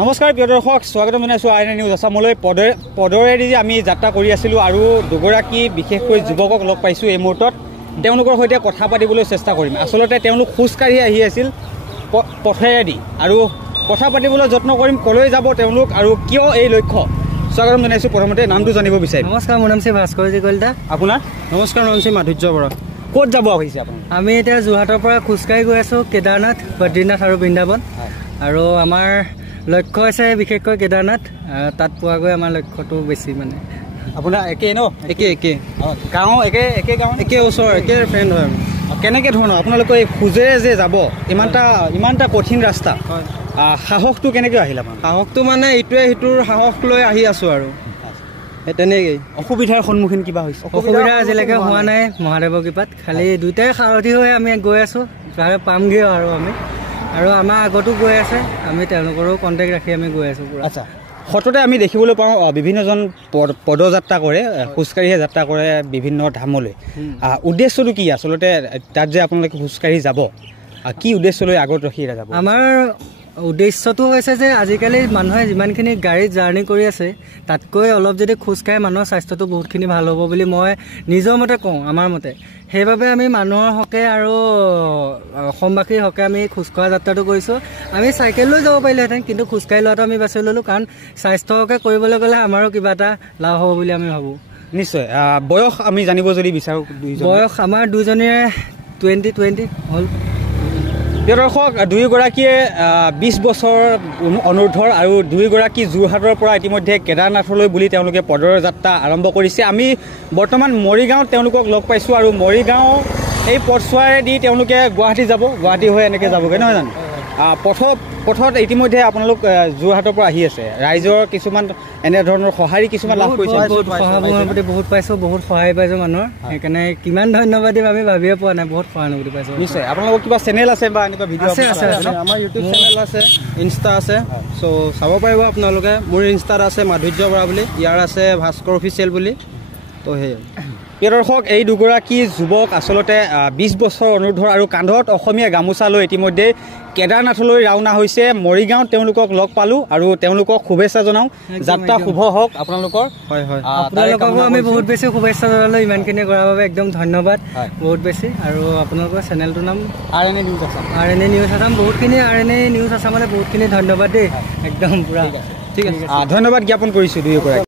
নমস্কাৰ প্ৰিয় দৰ্শক, স্বাগতম জনাইছোঁ আইন নিউজ আছামলৈ। পদৰেদি আমি যাত্ৰা কৰি আছিলোঁ আৰু দুগৰাকী বিশেষকৈ যুৱকক লগ পাইছোঁ। এই মুহূৰ্তত তেওঁলোকৰ সৈতে কথা পাতিবলৈ চেষ্টা কৰিম। আচলতে তেওঁলোক খোজকাঢ়ি আহি আছিল পথেৰেদি আৰু কথা পাতিবলৈ যত্ন কৰিম। কলৈ যাব তেওঁলোক আৰু কিয় এই লক্ষ্য, স্বাগতম জনাইছোঁ। প্ৰথমতে নামটো জানিব বিচাৰিম। নমস্কাৰ, মোৰ নাম শ্ৰী ভাস্কৰজী কলিতা। আপোনাৰ? নমস্কাৰ, নাম শ্ৰী মাধুৰ্য বৰা। ক'ত যাব আহিছে আপুনি? আমি এতিয়া যোৰহাটৰ পৰা খোজকাঢ়ি গৈ আছোঁ কেদাৰনাথ, বদ্ৰীনাথ আৰু বৃন্দাবন। আৰু আমাৰ লক্ষ্য হৈছে বিশেষকৈ কেদাৰনাথ। তাত পোৱাগৈ আমাৰ লক্ষ্যটো বেছি। মানে আপোনাৰ একেই ন? একে গাঁও একে গাঁও একে ওচৰ, একে ফ্ৰেণ্ড হয়। কেনেকৈ ধৰণৰ আপোনালোকে এই খোজেৰে যে যাব, ইমানটা কঠিন ৰাস্তা, সাহসটো কেনেকৈ আহিল আপোনাৰ? সাহসটো মানে ইটোৱে সিটোৰ সাহস লৈ আহি আছোঁ আৰু তেনেকেই। অসুবিধাৰ সন্মুখীন কিবা হৈছে? অসুবিধা আজিলৈকে হোৱা নাই মহাদেৱৰ কৃপাত। খালি দুয়োটাই সাৰথি হৈ আমি গৈ আছোঁ, পামগৈ আৰু আমাৰ আগতো গৈ আছে। আমি তেওঁলোকৰো কণ্টেক্ট ৰাখি আমি গৈ আছোঁ পুৰা। আচ্ছা, সততে আমি দেখিবলৈ পাওঁ বিভিন্নজন পদযাত্ৰা কৰে, খোজকাঢ়িহে যাত্ৰা কৰে বিভিন্ন ধামলৈ। উদ্দেশ্যটো কি আচলতে তাত যে আপোনালোকে খোজকাঢ়ি যাব, কি উদ্দেশ্য লৈ আগত ৰাখি যাব? আমাৰ উদ্দেশ্যটো হৈছে যে আজিকালি মানুহে যিমানখিনি গাড়ীত জাৰ্ণি কৰি আছে, তাতকৈ অলপ যদি খোজকাঢ়ে মানুহৰ স্বাস্থ্যটো বহুতখিনি ভাল হ'ব বুলি মই নিজৰ মতে কওঁ, আমাৰ মতে। সেইবাবে আমি মানুহৰ হকে আৰু অসমবাসীৰ হকে আমি খোজকঢ়া যাত্ৰাটো কৰিছোঁ। আমি চাইকেল লৈ যাব পাৰিলোহেঁতেন, কিন্তু খোজকাঢ়ি লোৱাটো আমি বাছি ল'লোঁ, কাৰণ স্বাস্থ্যৰ হকে কৰিবলৈ গ'লে আমাৰো কিবা এটা লাভ হ'ব বুলি আমি ভাবোঁ। নিশ্চয়। বয়স আমি জানিব যদি বিচাৰোঁ? বয়স আমাৰ দুজনীয়ে 20 হ'ল। প্ৰিয় দৰ্শক, দুয়োগৰাকীয়ে 20 বছৰ অনুৰ্ধৰ আৰু দুয়োগৰাকী যোৰহাটৰ পৰা ইতিমধ্যে কেদাৰনাথলৈ বুলি তেওঁলোকে পদৰ যাত্ৰা আৰম্ভ কৰিছে। আমি বৰ্তমান মৰিগাঁৱত তেওঁলোকক লগ পাইছোঁ আৰু মৰিগাঁও এই পথছোৱাৰেদি তেওঁলোকে গুৱাহাটী যাব, গুৱাহাটী হৈ এনেকৈ যাবগৈ, নহয় জানো? পথত ইতিমধ্যে আপোনালোক যোৰহাটৰ পৰা আহি আছে, ৰাইজৰ কিছুমান এনেধৰণৰ সঁহাৰি কিছুমান লাভ কৰিছে? বহুত পাইছোঁ, বহুত সহায় পাইছোঁ মানুহৰ। সেইকাৰণে কিমান ধন্যবাদ দিম আমি ভাবিয়ে পোৱা নাই। বহুত সহানুভূতি পাইছোঁ। নিশ্চয়। আপোনালোকৰ কিবা চেনেল আছে বা এনেকুৱা ভিডিঅ' আছে? আমাৰ ইউটিউব চেনেল আছে, ইনষ্টা আছে, চ' চাব পাৰিব আপোনালোকে। মোৰ ইনষ্টাত আছে মাধুৰ্য বৰা বুলি, ইয়াৰ আছে ভাস্কৰ অফিচিয়েল বুলি। তো সেয়ে প্ৰিয় দৰ্শক, এই দুগৰাকী যুৱক আচলতে 20 বছৰ অনুৰ্ধৰ আৰু কান্ধত অসমীয়া গামোচা লৈ ইতিমধ্যে কেদাৰনাথলৈ ৰাওনা হৈছে। মৰিগাঁৱত তেওঁলোকক লগ পালোঁ আৰু তেওঁলোকক শুভেচ্ছা জনাওঁ। যাত্ৰা শুভ হওক আপোনালোকৰ। হয়। আপোনালোককো আমি বহুত বেছি শুভেচ্ছা জনালোঁ ইমানখিনি কৰাৰ বাবে। একদম ধন্যবাদ বহুত বেছি। আৰু আপোনালোকৰ চেনেলটোৰ নাম RNA news Assam. RNA news Assam. বহুতখিনি RNA নিউজ আছামলৈ বহুতখিনি ধন্যবাদ দেই। একদম পুৰা ঠিক আছে। ধন্যবাদ জ্ঞাপন কৰিছোঁ দুয়োগৰাকী।